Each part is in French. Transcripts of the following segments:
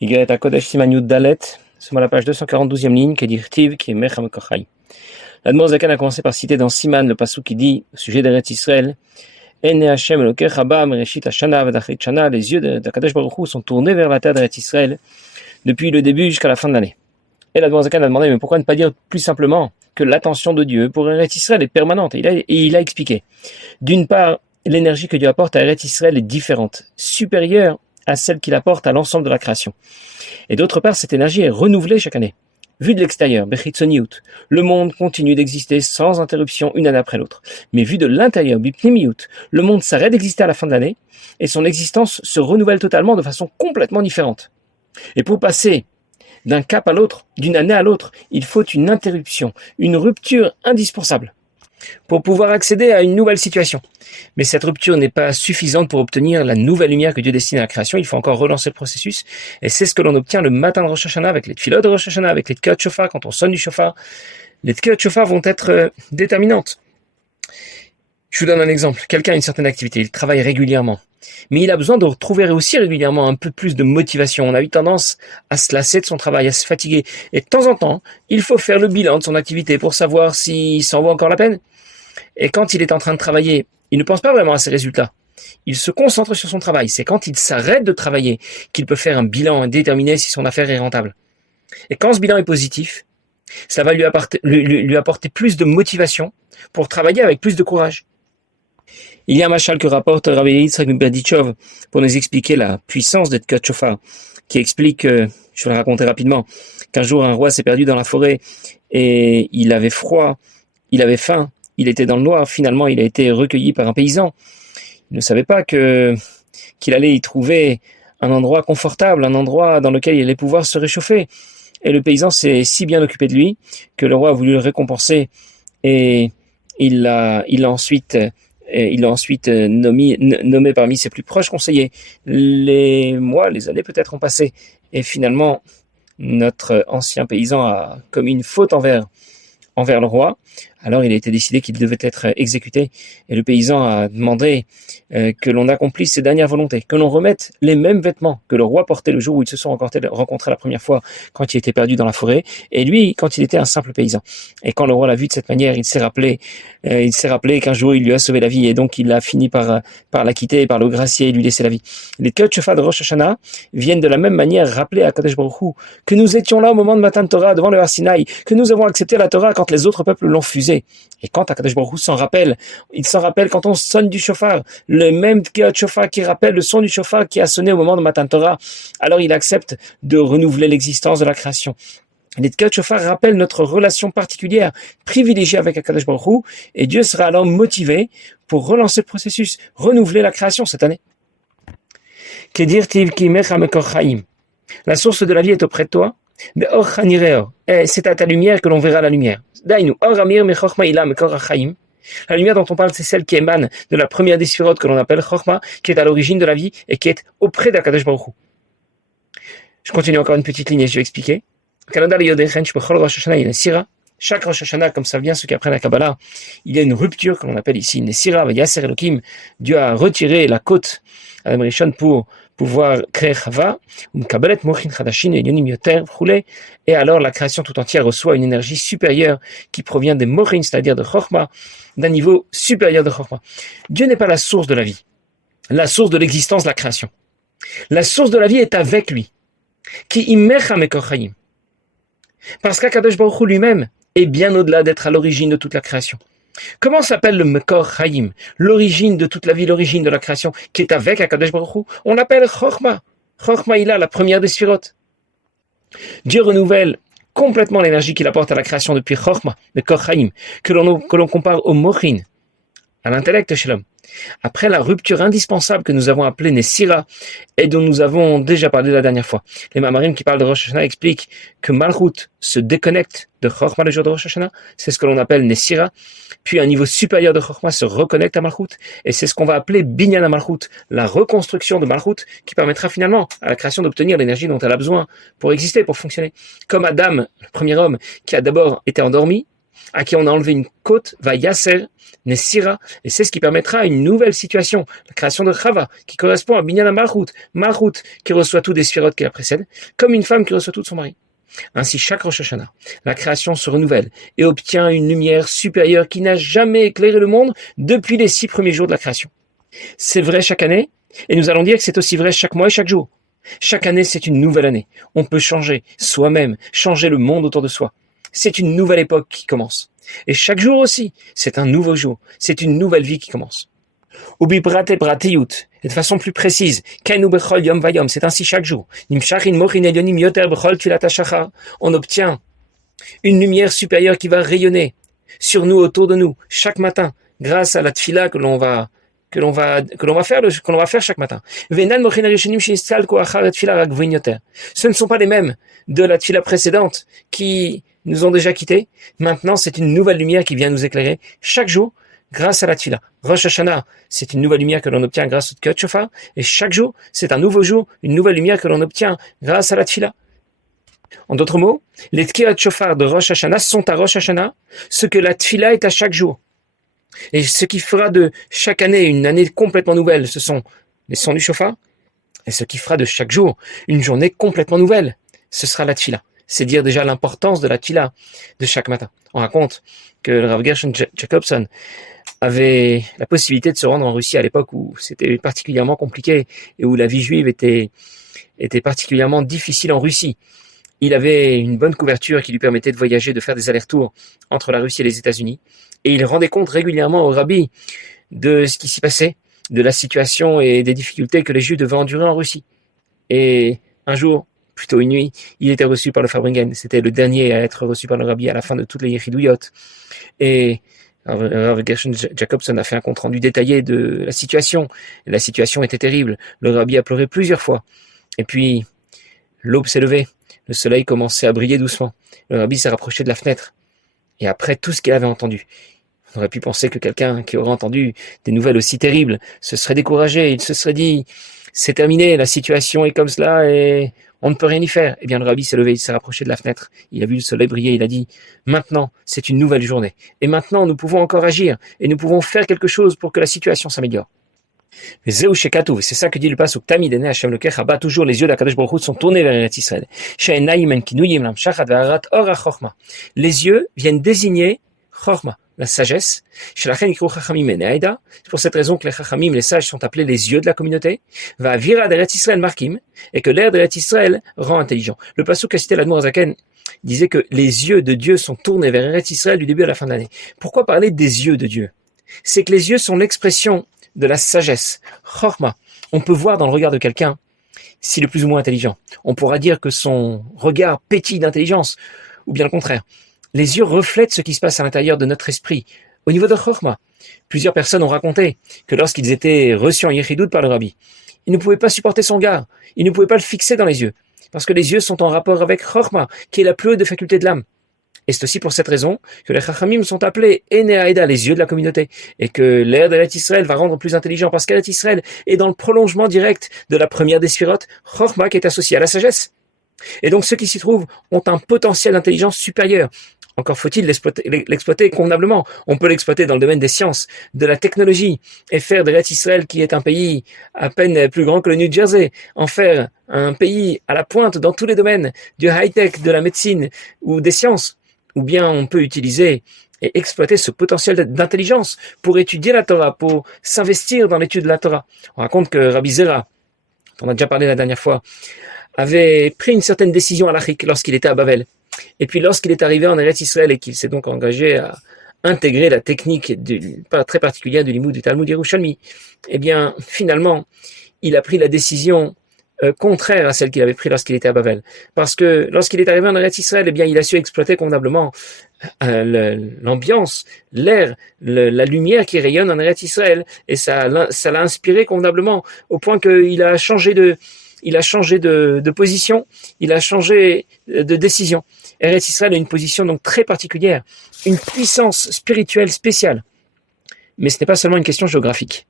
Igret HaKodesh Siman Yud Dalet, sur la page 242e ligne, qui est Dirtiv, qui est Mecham Kochai. L'Admor Zakan a commencé par citer dans Siman le passou qui dit, au sujet d'Eretz Israël, Ene Hashem Elokecha ba mereshit hashana v'dachrit shana, les yeux d'Akadosh Baruch Hu sont tournés vers la terre d'Eretz Israël depuis le début jusqu'à la fin de l'année. Et l'Admor Zakan a demandé, mais pourquoi ne pas dire plus simplement que l'attention de Dieu pour Eretz Israël est permanente? Et il a expliqué. D'une part, l'énergie que Dieu apporte à Eretz Israël est différente, supérieure à celle qu'il apporte à l'ensemble de la création. Et d'autre part, cette énergie est renouvelée chaque année. Vu de l'extérieur, Bechitzoniut, le monde continue d'exister sans interruption une année après l'autre. Mais vu de l'intérieur, Bipnimiut, le monde s'arrête d'exister à la fin de l'année et son existence se renouvelle totalement de façon complètement différente. Et pour passer d'un cap à l'autre, d'une année à l'autre, il faut une interruption, une rupture indispensable pour pouvoir accéder à une nouvelle situation. Mais cette rupture n'est pas suffisante pour obtenir la nouvelle lumière que Dieu destine à la création. Il faut encore relancer le processus. Et c'est ce que l'on obtient le matin de Rosh Hashanah avec les tefilot de Rosh Hashanah, avec les tkiyot shofar, quand on sonne du shofar. Les tkiyot shofar vont être déterminantes. Je vous donne un exemple. Quelqu'un a une certaine activité, il travaille régulièrement. Mais il a besoin de retrouver aussi régulièrement un peu plus de motivation. On a eu tendance à se lasser de son travail, à se fatiguer. Et de temps en temps, il faut faire le bilan de son activité pour savoir s'il s'en vaut encore la peine. Et quand il est en train de travailler, il ne pense pas vraiment à ses résultats. Il se concentre sur son travail. C'est quand il s'arrête de travailler qu'il peut faire un bilan et déterminer si son affaire est rentable. Et quand ce bilan est positif, ça va lui apporter plus de motivation pour travailler avec plus de courage. Il y a un machal que rapporte Rabbi Yitzhak Berdichov pour nous expliquer la puissance des tkiyot shofar, qui explique, je vais le raconter rapidement, qu'un jour un roi s'est perdu dans la forêt et il avait froid, il avait faim, il était dans le noir. Finalement, il a été recueilli par un paysan. Il ne savait pas qu'il allait y trouver un endroit confortable, un endroit dans lequel il allait pouvoir se réchauffer. Et le paysan s'est si bien occupé de lui que le roi a voulu le récompenser et il l'a ensuite nommé parmi ses plus proches conseillers. Les mois, les années peut-être ont passé et finalement notre ancien paysan a commis une faute envers le roi. Alors il a été décidé qu'il devait être exécuté et le paysan a demandé que l'on accomplisse ses dernières volontés, que l'on remette les mêmes vêtements que le roi portait le jour où ils se sont rencontrés la première fois quand il était perdu dans la forêt et lui quand il était un simple paysan. Et quand le roi l'a vu de cette manière, il s'est rappelé qu'un jour il lui a sauvé la vie et donc il a fini par la quitter, par le gracier et lui laisser la vie. Les tkiyot shofar de Rosh Hashanah viennent de la même manière rappeler à Kadosh Baruch Hu que nous étions là au moment de Matan Torah devant le Har Sinaï, que nous avons accepté la Torah quand les autres peuples l'ont fusée. Et quand Akadosh Baruch Hu s'en rappelle, il s'en rappelle quand on sonne du shofar, le même tkiyot shofar qui rappelle le son du shofar qui a sonné au moment de Matan Torah, alors il accepte de renouveler l'existence de la création. Les tkiyot shofar rappellent notre relation particulière, privilégiée avec Akadosh Baruch Hu, et Dieu sera alors motivé pour relancer le processus, renouveler la création cette année. La source de la vie est auprès de toi. C'est à ta lumière que l'on verra la lumière. La lumière dont on parle, c'est celle qui émane de la première des sphirotes que l'on appelle Chokhma, qui est à l'origine de la vie et qui est auprès d'Akadosh Baruch Hu. Je continue encore une petite ligne et je vais expliquer. Chaque Rosh Hashanah, comme ça vient ceux qui apprennent la Kabbalah, il y a une rupture que l'on appelle ici Nesira Vayaser Elokim. Dieu a retiré la côte Adam Rishon pour pouvoir créer Chava, et alors la création tout entière reçoit une énergie supérieure qui provient des Mochin, c'est-à-dire de Chokhmah, d'un niveau supérieur de Chokhmah. Dieu n'est pas la source de la vie, la source de l'existence de la création. La source de la vie est avec lui. Parce qu'Akadosh Baruch Hu lui-même est bien au-delà d'être à l'origine de toute la création. Comment s'appelle le Mekor Chaim, l'origine de toute la vie, l'origine de la création, qui est avec Akadosh Baruch Hu? On l'appelle Chokhmah. Chokhmah, il a la première des sphirotes. Dieu renouvelle complètement l'énergie qu'il apporte à la création depuis Chokhmah, Mekor Chaim, que l'on compare au Mochin, à l'intellect chez l'homme. Après la rupture indispensable que nous avons appelée Nesira et dont nous avons déjà parlé la dernière fois. Les Mamarim qui parlent de Rosh Hashanah expliquent que Malchut se déconnecte de Chokhmah le jour de Rosh Hashanah, c'est ce que l'on appelle Nesira, puis un niveau supérieur de Chokhmah se reconnecte à Malchut et c'est ce qu'on va appeler Binyan à Malchut, la reconstruction de Malchut qui permettra finalement à la création d'obtenir l'énergie dont elle a besoin pour exister, pour fonctionner. Comme Adam, le premier homme, qui a d'abord été endormi, à qui on a enlevé une côte, va Yasser, Nessira, et c'est ce qui permettra une nouvelle situation, la création de Chava, qui correspond à Binyan Malchut, qui reçoit tout des sphirotes qui la précèdent, comme une femme qui reçoit tout de son mari. Ainsi, chaque Rosh Hashanah, la création se renouvelle et obtient une lumière supérieure qui n'a jamais éclairé le monde depuis les 6 premiers jours de la création. C'est vrai chaque année, et nous allons dire que c'est aussi vrai chaque mois et chaque jour. Chaque année, c'est une nouvelle année. On peut changer soi-même, changer le monde autour de soi. C'est une nouvelle époque qui commence. Et chaque jour aussi, c'est un nouveau jour. C'est une nouvelle vie qui commence. Ubi brate bratiyut, et de façon plus précise, ken u bechol yom vayom, c'est ainsi chaque jour. Nimshachin mochin elyonim yoter bechol tfilat hashachar, on obtient une lumière supérieure qui va rayonner sur nous, autour de nous, chaque matin, grâce à la tfila que l'on va faire chaque matin. Ce ne sont pas les mêmes de la tfila précédente qui nous ont déjà quittés. Maintenant, c'est une nouvelle lumière qui vient nous éclairer chaque jour grâce à la tfila. Rosh Hashanah, c'est une nouvelle lumière que l'on obtient grâce au tkot shofar, et chaque jour, c'est un nouveau jour, une nouvelle lumière que l'on obtient grâce à la tfila. En d'autres mots, les tkot shofar de Rosh Hashanah sont à Rosh Hashanah ce que la tfila est à chaque jour. Et ce qui fera de chaque année une année complètement nouvelle, ce sont les sons du shofar. Et ce qui fera de chaque jour une journée complètement nouvelle, ce sera la tfila. C'est dire déjà l'importance de la tfila de chaque matin. On raconte que le Rav Gershon Jacobson avait la possibilité de se rendre en Russie à l'époque où c'était particulièrement compliqué et où la vie juive était particulièrement difficile en Russie. Il avait une bonne couverture qui lui permettait de voyager, de faire des allers-retours entre la Russie et les États-Unis. Et il rendait compte régulièrement au rabbi de ce qui s'y passait, de la situation et des difficultés que les Juifs devaient endurer en Russie. Et un jour, plutôt une nuit, il était reçu par le Farbringen. C'était le dernier à être reçu par le rabbi à la fin de toutes les Yechidouyot. Et Rav Gershon Jacobson a fait un compte-rendu détaillé de la situation. Et la situation était terrible. Le rabbi a pleuré plusieurs fois. Et puis, l'aube s'est levée. Le soleil commençait à briller doucement. Le rabbi s'est rapproché de la fenêtre. Et après tout ce qu'il avait entendu, on aurait pu penser que quelqu'un qui aurait entendu des nouvelles aussi terribles se serait découragé. Il se serait dit, c'est terminé, la situation est comme cela et on ne peut rien y faire. Eh bien, le rabbi s'est levé, il s'est rapproché de la fenêtre. Il a vu le soleil briller, il a dit, maintenant, c'est une nouvelle journée. Et maintenant, nous pouvons encore agir et nous pouvons faire quelque chose pour que la situation s'améliore. Mais c'est ça que dit le pasuk Tamid ene Hashem Elokecha, toujours les yeux d'Akadosh Baruch Hu sont tournés vers Eretz Israël. Les yeux viennent désigner Chorma, la sagesse. C'est pour cette raison que les Chachamim, les sages, sont appelés les yeux de la communauté. Va vira d'Eretz Israël markim, et que l'air d'Eretz Israël rend intelligent. Le pasuk qu'a cité l'Admour Zaken disait que les yeux de Dieu sont tournés vers Eretz Israël du début à la fin de l'année. Pourquoi parler des yeux de Dieu? C'est que les yeux sont l'expression de la sagesse. Chorma. On peut voir dans le regard de quelqu'un s'il est plus ou moins intelligent. On pourra dire que son regard pétille d'intelligence, ou bien le contraire. Les yeux reflètent ce qui se passe à l'intérieur de notre esprit. Au niveau de Chorma, plusieurs personnes ont raconté que lorsqu'ils étaient reçus en Yechidout par le rabbi, ils ne pouvaient pas supporter son regard, ils ne pouvaient pas le fixer dans les yeux, parce que les yeux sont en rapport avec Chorma, qui est la plus haute des facultés de l'âme. Et c'est aussi pour cette raison que les Chachamim sont appelés Ene Haïda, les yeux de la communauté, et que l'air d'Eretz Israël va rendre plus intelligent, parce qu'Eretz Israël est dans le prolongement direct de la première des Sphirot, Chorma, qui est associée à la sagesse. Et donc ceux qui s'y trouvent ont un potentiel d'intelligence supérieur. Encore faut-il l'exploiter convenablement. On peut l'exploiter dans le domaine des sciences, de la technologie, et faire d'Eretz Israël, qui est un pays à peine plus grand que le New Jersey, en faire un pays à la pointe dans tous les domaines, du high-tech, de la médecine ou des sciences. Ou bien on peut utiliser et exploiter ce potentiel d'intelligence pour étudier la Torah, pour s'investir dans l'étude de la Torah. On raconte que Rabbi Zera, dont on a déjà parlé la dernière fois, avait pris une certaine décision halachique lorsqu'il était à Bavel. Et puis lorsqu'il est arrivé en Eretz Israël et qu'il s'est donc engagé à intégrer la technique très particulière du Limoud du Talmud Yerushalmi, eh bien finalement il a pris la décision contraire à celle qu'il avait prise lorsqu'il était à Bavel. Parce que lorsqu'il est arrivé en Eretz Israël, eh bien il a su exploiter convenablement l'ambiance, l'air, la lumière qui rayonne en Eretz Israël, et ça l'a inspiré convenablement au point qu'il a changé de position, il a changé de décision. Eretz Israël a une position donc très particulière, une puissance spirituelle spéciale. Mais ce n'est pas seulement une question géographique.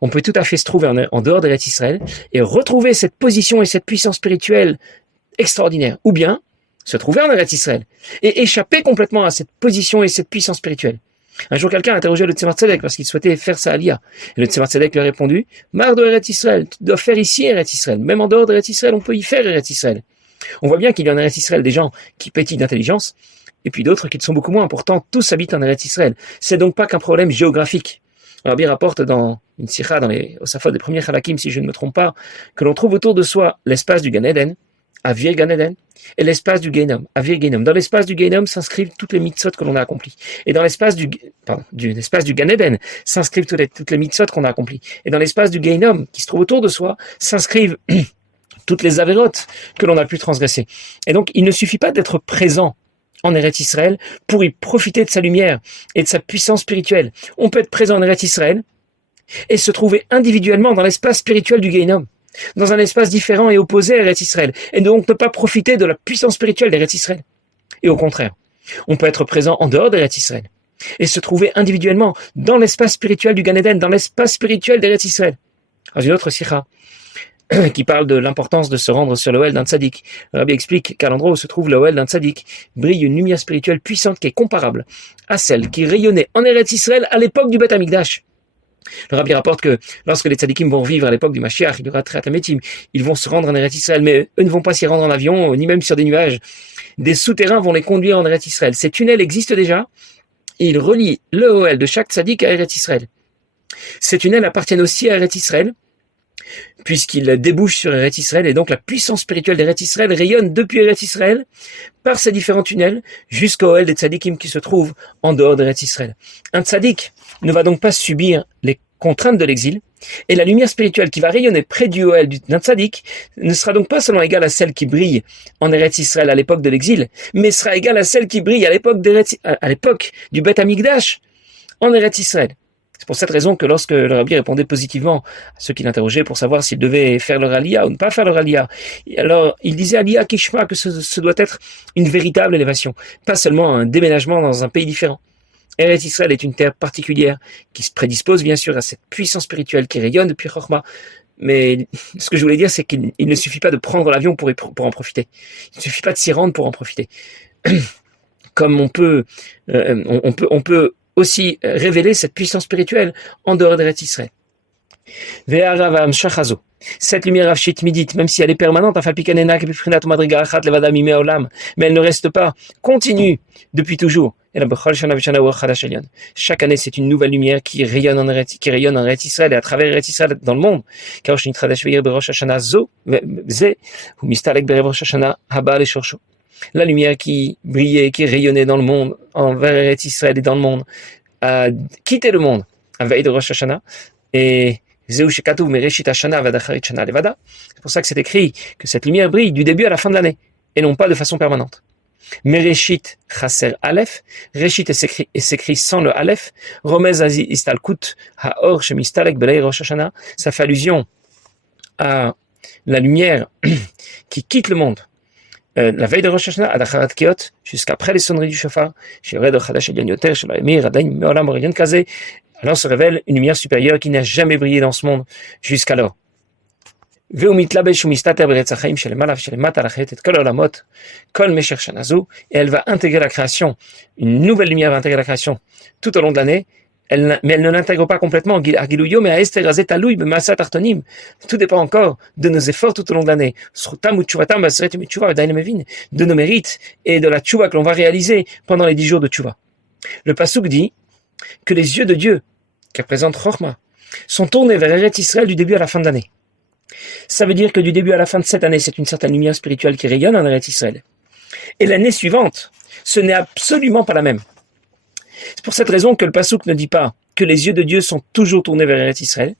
On peut tout à fait se trouver en dehors d'Eretz Israël et retrouver cette position et cette puissance spirituelle extraordinaire. Ou bien, se trouver en Eretz Israël et échapper complètement à cette position et cette puissance spirituelle. Un jour, quelqu'un a interrogé le Tzemar Tzedek parce qu'il souhaitait faire sa Aliyah. Et le Tzemar Tzedek lui a répondu, marre de Eretz Israël, tu dois faire ici Eretz Israël. Même en dehors d'Eretz Israël, on peut y faire Eretz Israël. On voit bien qu'il y a en Eretz Israël des gens qui pétillent d'intelligence, et puis d'autres qui le sont beaucoup moins. Pourtant, tous habitent en Eretz Israël. C'est donc pas qu'un problème géographique. Rabbi rapporte dans une sikha, dans les Osafot des premiers Halakim, si je ne me trompe pas, que l'on trouve autour de soi l'espace du Gan Eden, Avir Gan Eden, et l'espace du Gehinom, Avir Gehinom. Dans l'espace du Gehinom s'inscrivent toutes les mitzvot que l'on a accomplies. Et dans l'espace l'espace du Gan Eden s'inscrivent toutes les mitzvot qu'on a accomplies. Et dans l'espace du Gehinom, qui se trouve autour de soi, s'inscrivent toutes les avérotes que l'on a pu transgresser. Et donc, il ne suffit pas d'être présent en Eretz Israël pour y profiter de sa lumière et de sa puissance spirituelle. On peut être présent en Eretz Israël et se trouver individuellement dans l'espace spirituel du Gehinom, dans un espace différent et opposé à Eretz Israël. Et donc, on ne peut pas profiter de la puissance spirituelle d'Eretz Israël. Et au contraire, on peut être présent en dehors d'Eretz Israël et se trouver individuellement dans l'espace spirituel du Gan Eden, dans l'espace spirituel d'Eretz Israël. Dans une autre sikha qui parle de l'importance de se rendre sur l'Ohel d'un tzaddik, Rabbi explique qu'à l'endroit où se trouve l'Ohel d'un tzaddik brille une lumière spirituelle puissante qui est comparable à celle qui rayonnait en Eretz Israël à l'époque du Beth Amikdash. Le Rabbi rapporte que lorsque les tzaddikim vont vivre à l'époque du Mashiach, il y aura Triat HaMetim, ils vont se rendre en Eretz Israël, mais eux ne vont pas s'y rendre en avion, ni même sur des nuages. Des souterrains vont les conduire en Eretz Israël. Ces tunnels existent déjà, et ils relient le Ohel de chaque tzaddik à Eretz Israël. Ces tunnels appartiennent aussi à Eretz Israël, puisqu'il débouche sur Eretz Israël, et donc la puissance spirituelle d'Eretz Israël rayonne depuis Eretz Israël, par ces différents tunnels, jusqu'au Ohel des tzadikim qui se trouvent en dehors d'Eretz Israël. Un tzadik ne va donc pas subir les contraintes de l'exil, et la lumière spirituelle qui va rayonner près du Ohel d'un tzadik ne sera donc pas seulement égale à celle qui brille en Eretz Israël à l'époque de l'exil, mais sera égale à celle qui brille à l'époque du Beth Amikdash en Eretz Israël. C'est pour cette raison que lorsque le Rabbi répondait positivement à ceux qui l'interrogeaient pour savoir s'ils devaient faire leur aliyah ou ne pas faire leur aliyah, alors il disait aliyah kishma, que ce doit être une véritable élévation, pas seulement un déménagement dans un pays différent. Eretz Israël est une terre particulière qui se prédispose bien sûr à cette puissance spirituelle qui rayonne depuis Chokhmah, mais ce que je voulais dire c'est qu'il ne suffit pas de prendre l'avion pour en profiter. Il ne suffit pas de s'y rendre pour en profiter. Comme on peut aussi révéler cette puissance spirituelle en dehors d'Eretz Israël. Cette lumière avshit midit, même si elle est permanente, mais elle ne reste pas continue depuis toujours. Chaque année, c'est une nouvelle lumière qui rayonne en Eretz Israël et à travers Eretz Israël dans le monde. La lumière qui brillait, qui rayonnait dans le monde, envers Eretz Israël et dans le monde, a quitté le monde à veille de Rosh Hashanah. Et c'est pour ça que c'est écrit que cette lumière brille du début à la fin de l'année, et non pas de façon permanente. Mereshit chaser Aleph, Reshit est s'écrit sans le Aleph, Romez istalkut haor shemistalek belei Rosh Hashanah, ça fait allusion à la lumière qui quitte le monde la veille de Rosh Hashanah, Adacharat Kiot, jusqu'après les sonneries du shofar, alors se révèle une lumière supérieure qui n'a jamais brillé dans ce monde jusqu'alors. Et elle va intégrer la création, une nouvelle lumière va intégrer la création tout au long de l'année, mais elle ne l'intègre pas complètement. Tout dépend encore de nos efforts tout au long de l'année, de nos mérites et de la tchouva que l'on va réaliser pendant les 10 jours de tchouva. Le pasuk dit que les yeux de Dieu, qui représente Chokhmah, sont tournés vers Eretz Israël du début à la fin de l'année. Ça veut dire que du début à la fin de cette année, c'est une certaine lumière spirituelle qui rayonne en Eretz Israël. Et l'année suivante, ce n'est absolument pas la même. C'est pour cette raison que le pasuk ne dit pas que les yeux de Dieu sont toujours tournés vers Eretz Israël,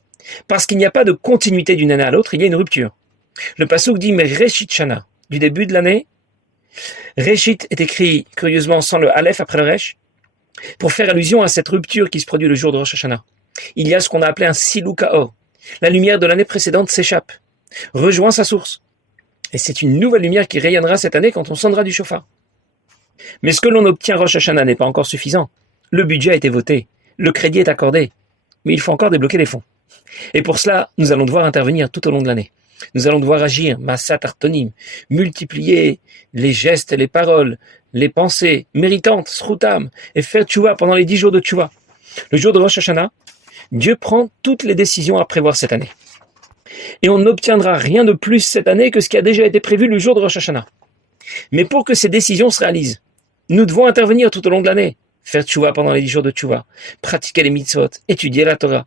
parce qu'il n'y a pas de continuité d'une année à l'autre, il y a une rupture. Le pasuk dit mais Reshit Shana, du début de l'année. Reshit est écrit curieusement sans le Aleph après le Resh, pour faire allusion à cette rupture qui se produit le jour de Rosh Hashanah. Il y a ce qu'on a appelé un Siluka'or. La lumière de l'année précédente s'échappe, rejoint sa source. Et c'est une nouvelle lumière qui rayonnera cette année quand on sonnera du shofar. Mais ce que l'on obtient Rosh Hashanah n'est pas encore suffisant. Le budget a été voté, le crédit est accordé, mais il faut encore débloquer les fonds. Et pour cela, nous allons devoir intervenir tout au long de l'année. Nous allons devoir agir, Massat Artonim, multiplier les gestes, les paroles, les pensées méritantes, Srutam, et faire Tchouva pendant les 10 jours de Tchouva. Le jour de Rosh Hashanah, Dieu prend toutes les décisions à prévoir cette année. Et on n'obtiendra rien de plus cette année que ce qui a déjà été prévu le jour de Rosh Hashanah. Mais pour que ces décisions se réalisent, nous devons intervenir tout au long de l'année, faire Tchouva pendant les 10 jours de Tchouva, pratiquer les mitzvot, étudier la Torah.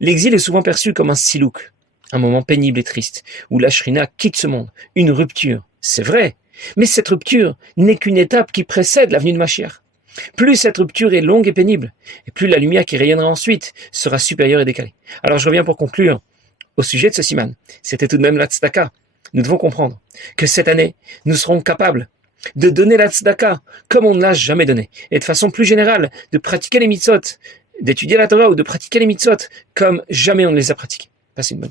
L'exil est souvent perçu comme un silouk, un moment pénible et triste, où la Shrina quitte ce monde, une rupture. C'est vrai, mais cette rupture n'est qu'une étape qui précède la venue de Mashiach. Plus cette rupture est longue et pénible, et plus la lumière qui rayonnera ensuite sera supérieure et décalée. Alors je reviens pour conclure au sujet de ce siman. C'était tout de même la tzedaka. Nous devons comprendre que cette année, nous serons capables de donner la tzedaka comme on ne l'a jamais donné, et de façon plus générale, de pratiquer les mitzvot, d'étudier la Torah ou de pratiquer les mitzvot comme jamais on ne les a pratiqués. Passez une bonne journée.